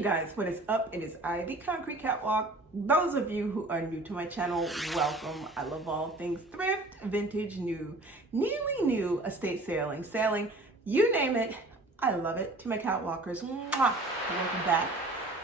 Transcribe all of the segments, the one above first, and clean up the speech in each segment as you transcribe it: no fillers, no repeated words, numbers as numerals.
you guys, what is up? It is I, the Concrete Catwalk. Those of you who are new to my channel, welcome. I love all things thrift, vintage, new, nearly new, estate sailing, you name it, I love it. To my catwalkers, mwah, welcome back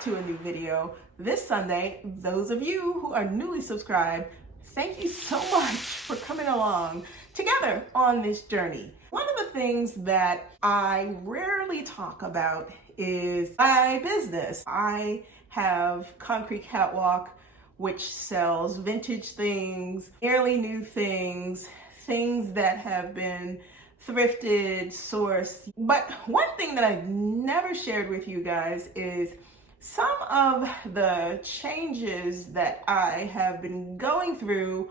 to a new video. This Sunday, those of you who are newly subscribed, thank you so much for coming along together on this journey. One of the things that I rarely talk about is my business. I have Concrete Catwalk, which sells vintage things, nearly new things, things that have been thrifted, sourced. But one thing that I've never shared with you guys is some of the changes that I have been going through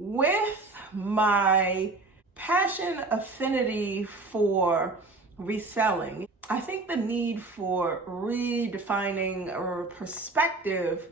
with my passion, affinity for reselling. I think the need for redefining a perspective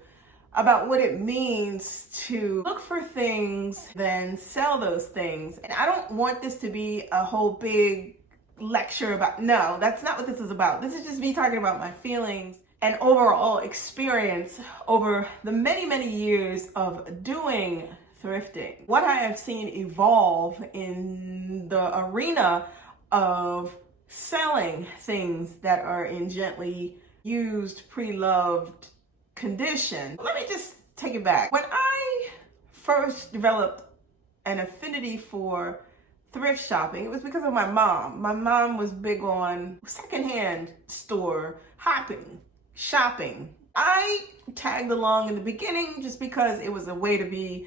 about what it means to look for things, then sell those things. And I don't want this to be a whole big lecture about, no, that's not what this is about. This is just me talking about my feelings and overall experience over the many, many years of doing thrifting. What I have seen evolve in the arena of selling things that are in gently used, pre-loved condition. Let me just take it back. When I first developed an affinity for thrift shopping, it was because of my mom. My mom was big on secondhand store hopping, shopping. I tagged along in the beginning just because it was a way to be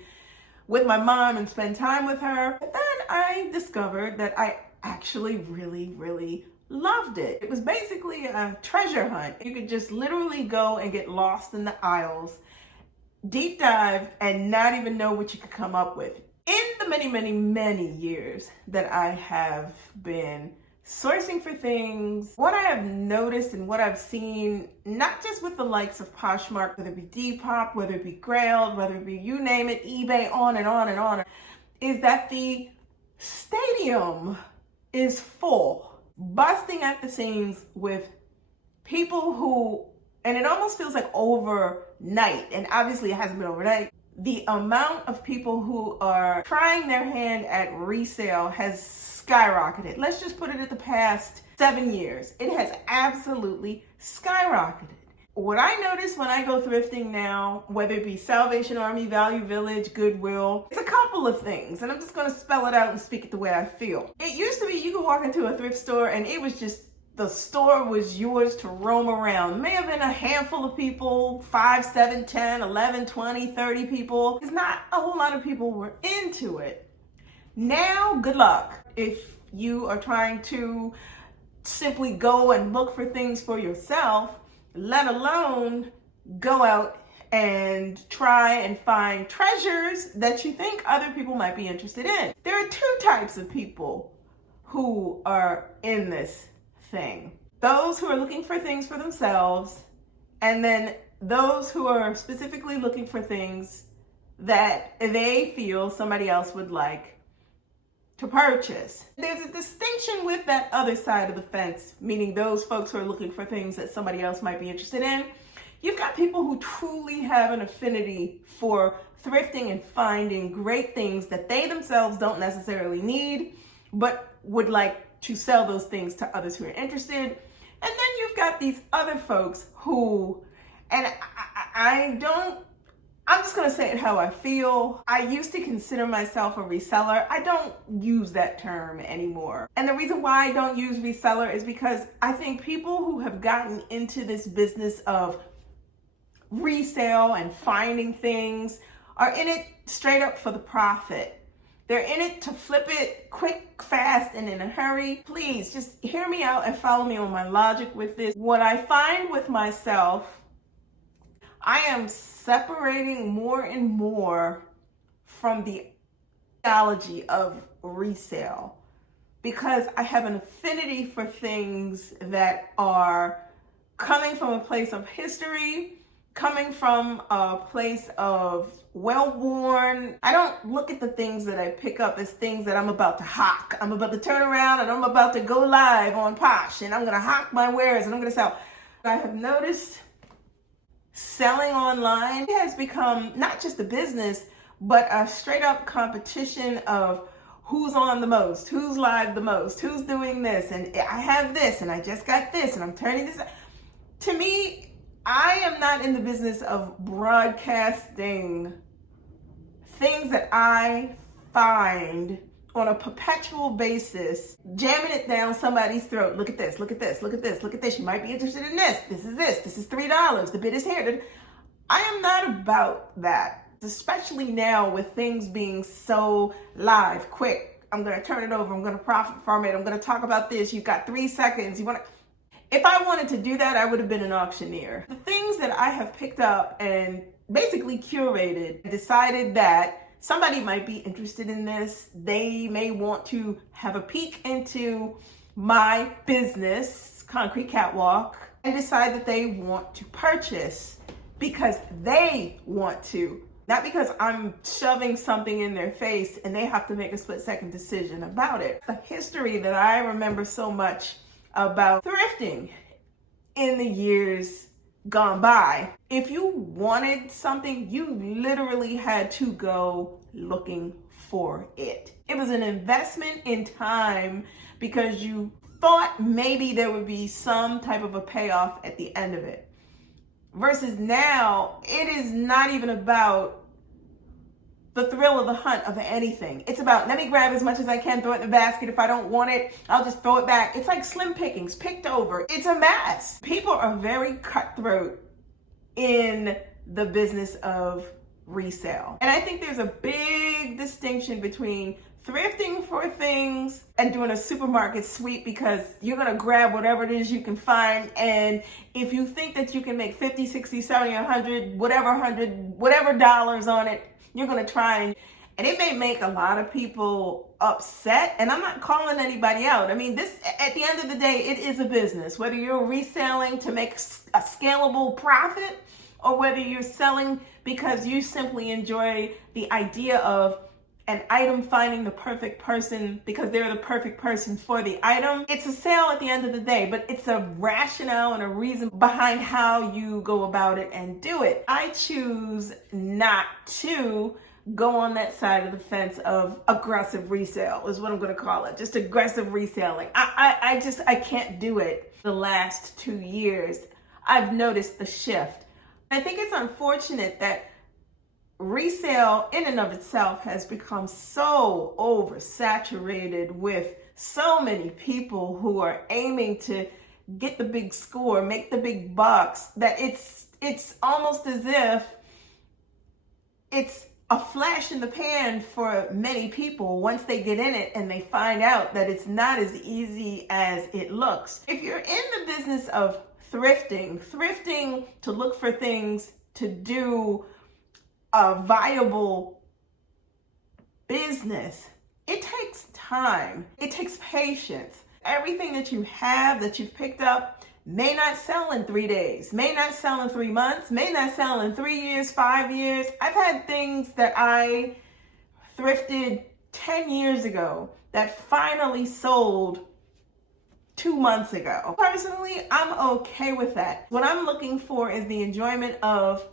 with my mom and spend time with her. But then I discovered that I actually really loved it. It was basically a treasure hunt. You could just literally go and get lost in the aisles, deep dive, and not even know what you could come up with. In the many years that I have been sourcing for things, what I have noticed and what I've seen, not just with the likes of Poshmark, whether it be Depop, whether it be Grailed, whether it be you name it, eBay, on and on, is that the stadium is full, busting at the seams with people who, and it almost feels like overnight, and obviously it hasn't been overnight, the amount of people who are trying their hand at resale has skyrocketed. Let's just put it at the past 7 years. It has absolutely skyrocketed. What I notice when I go thrifting now, whether it be Salvation Army, Value Village, Goodwill, it's a couple of things, and I'm just going to spell it out and speak it the way I feel. It used to be you could walk into a thrift store and it was just, the store was yours to roam around. May have been a handful of people, 5, 7, 10, 11, 20, 30 people. Because not a whole lot of people were into it. Now, good luck. If you are trying to simply go and look for things for yourself, let alone go out and try and find treasures that you think other people might be interested in. There are two types of people who are in this thing. Those who are looking for things for themselves, and then those who are specifically looking for things that they feel somebody else would like to purchase. There's a distinction with that other side of the fence, meaning those folks who are looking for things that somebody else might be interested in. You've got people who truly have an affinity for thrifting and finding great things that they themselves don't necessarily need, but would like to sell those things to others who are interested. And then you've got these other folks who, and I'm just going to say it how I feel. I used to consider myself a reseller. I don't use that term anymore. And the reason why I don't use reseller is because I think people who have gotten into this business of resale and finding things are in it straight up for the profit. They're in it to flip it quick, fast, and in a hurry. Please just hear me out and follow me on my logic with this. What I find with myself, I am separating more and more from the ideology of resale because I have an affinity for things that are coming from a place of history, coming from a place of well-worn. I don't look at the things that I pick up as things that I'm about to hawk. I'm about to turn around and I'm about to go live on Posh and I'm going to hawk my wares and I'm going to sell. I have noticed selling online has become not just a business, but a straight up competition of who's on the most, who's live the most, who's doing this, and I have this, and I just got this, and I'm turning this. To me, I am not in the business of broadcasting things that I find on a perpetual basis, jamming it down somebody's throat. Look at this, look at this, look at this, look at this. You might be interested in this. This is $3. The bid is here. I am not about that, especially now with things being so live, quick. I'm going to turn it over. I'm going to profit from it. I'm going to talk about this. You've got 3 seconds. If I wanted to do that, I would have been an auctioneer. The things that I have picked up and basically curated, decided that somebody might be interested in this. They may want to have a peek into my business, Concrete Catwalk, and decide that they want to purchase because they want to. Not because I'm shoving something in their face and they have to make a split-second decision about it. The history that I remember so much about thrifting in the years gone by. If you wanted something, you literally had to go looking for it. It was an investment in time because you thought maybe there would be some type of a payoff at the end of it. Versus now, it is not even about the thrill of the hunt of anything. It's about, let me grab as much as I can, throw it in the basket. If I don't want it, I'll just throw it back. It's like slim pickings, picked over. It's a mess. People are very cutthroat in the business of resale. And I think there's a big distinction between thrifting for things and doing a supermarket sweep because you're gonna grab whatever it is you can find. And if you think that you can make 50, 60, 70, 100, whatever dollars on it, you're going to try and it may make a lot of people upset. And I'm not calling anybody out. I mean, this, at the end of the day, it is a business. Whether you're reselling to make a scalable profit or whether you're selling because you simply enjoy the idea of an item finding the perfect person because they're the perfect person for the item. It's a sale at the end of the day, but it's a rationale and a reason behind how you go about it and do it. I choose not to go on that side of the fence of aggressive resale is what I'm going to call it. Just aggressive reselling. I can't do it. The last 2 years, I've noticed the shift. I think it's unfortunate that resale in and of itself has become so oversaturated with so many people who are aiming to get the big score, make the big bucks, that it's almost as if it's a flash in the pan for many people once they get in it and they find out that it's not as easy as it looks. If you're in the business of thrifting to look for things to do a viable business, it takes time. It takes patience. Everything that you have, that you've picked up, may not sell in 3 days, may not sell in 3 months, may not sell in 3 years, 5 years. I've had things that I thrifted 10 years ago that finally sold 2 months ago. Personally, I'm okay with that. What I'm looking for is the enjoyment of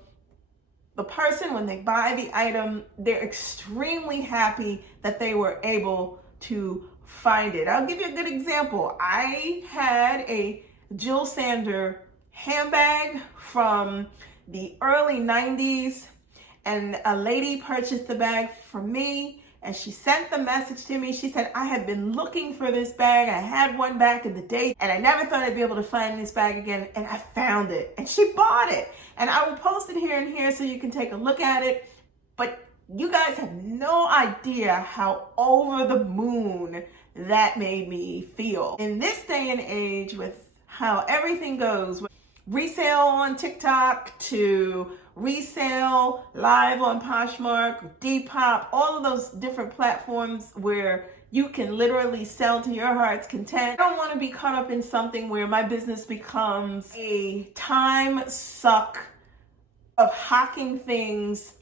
the person when they buy the item. They're extremely happy that they were able to find it. I'll give you a good example. I had a Jill Sander handbag from the early 90s, and a lady purchased the bag from me, and she sent the message to me. She said, I had been looking for this bag. I had one back in the day, and I never thought I'd be able to find this bag again, and I found it. And she bought it. And I will post it here and here so you can take a look at it. But you guys have no idea how over the moon that made me feel. In this day and age, with how everything goes, resale on TikTok to resale live on Poshmark, Depop, all of those different platforms where you can literally sell to your heart's content. I don't want to be caught up in something where my business becomes a time suck of hawking things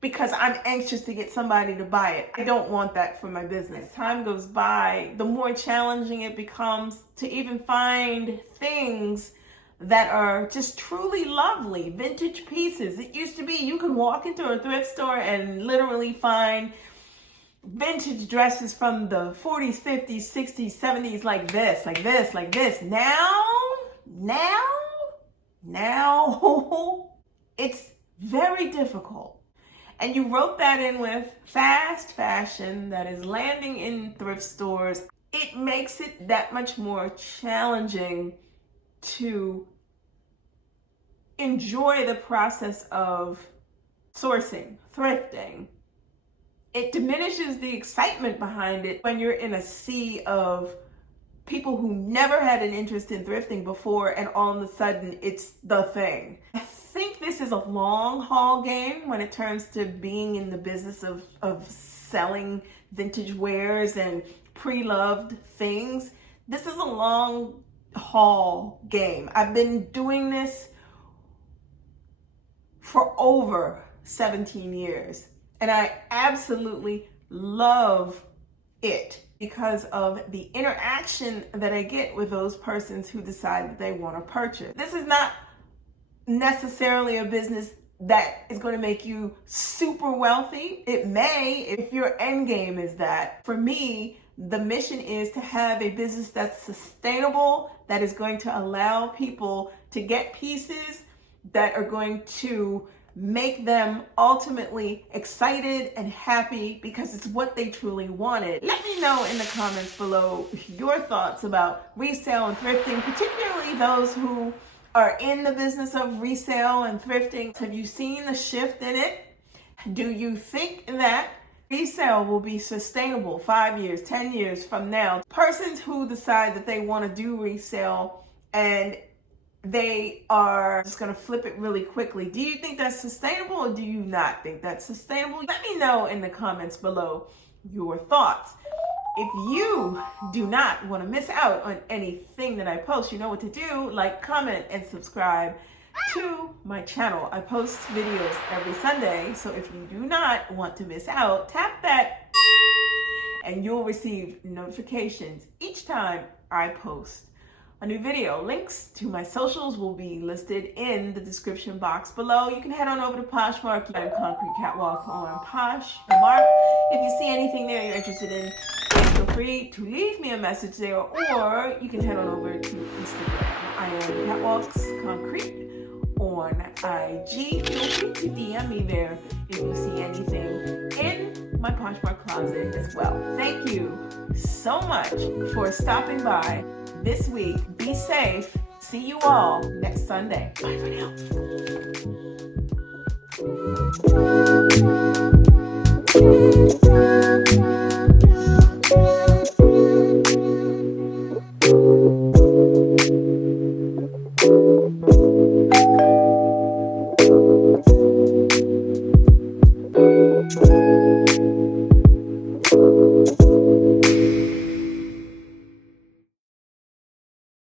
because I'm anxious to get somebody to buy it. I don't want that for my business. As time goes by, the more challenging it becomes to even find things that are just truly lovely vintage pieces. It used to be you could walk into a thrift store and literally find vintage dresses from the 40s, 50s, 60s, 70s like this, like this, like this. Now, it's very difficult. And you wrote that in with fast fashion that is landing in thrift stores. It makes it that much more challenging to enjoy the process of sourcing, thrifting. It diminishes the excitement behind it when you're in a sea of people who never had an interest in thrifting before, and all of a sudden it's the thing. I think this is a long haul game when it turns to being in the business of selling vintage wares and pre-loved things. This is a long haul game. I've been doing this for over 17 years, and I absolutely love it because of the interaction that I get with those persons who decide that they want to purchase. This is not necessarily a business that is going to make you super wealthy. It may, if your end game is that. For me, the mission is to have a business that's sustainable, that is going to allow people to get pieces that are going to make them ultimately excited and happy because it's what they truly wanted. Let me know in the comments below your thoughts about resale and thrifting, particularly those who are in the business of resale and thrifting. Have you seen the shift in it? Do you think that resale will be sustainable 5 years, 10 years from now? Persons who decide that they want to do resale and they are just going to flip it really quickly. Do you think that's sustainable, or do you not think that's sustainable? Let me know in the comments below your thoughts. If you do not want to miss out on anything that I post, you know what to do. Like, comment, and subscribe to my channel. I post videos every Sunday, so if you do not want to miss out, tap that and you'll receive notifications each time I post a new video. Links to my socials will be listed in the description box below. You can head on over to Poshmark. I'm Concrete Catwalk on Poshmark. If you see anything there you're interested in, feel free to leave me a message there, or you can head on over to Instagram. I am Catwalks Concrete on IG. Feel free to DM me there if you see anything in my Poshmark closet as well. Thank you so much for stopping by this week. Be safe. See you all next Sunday. Bye for now.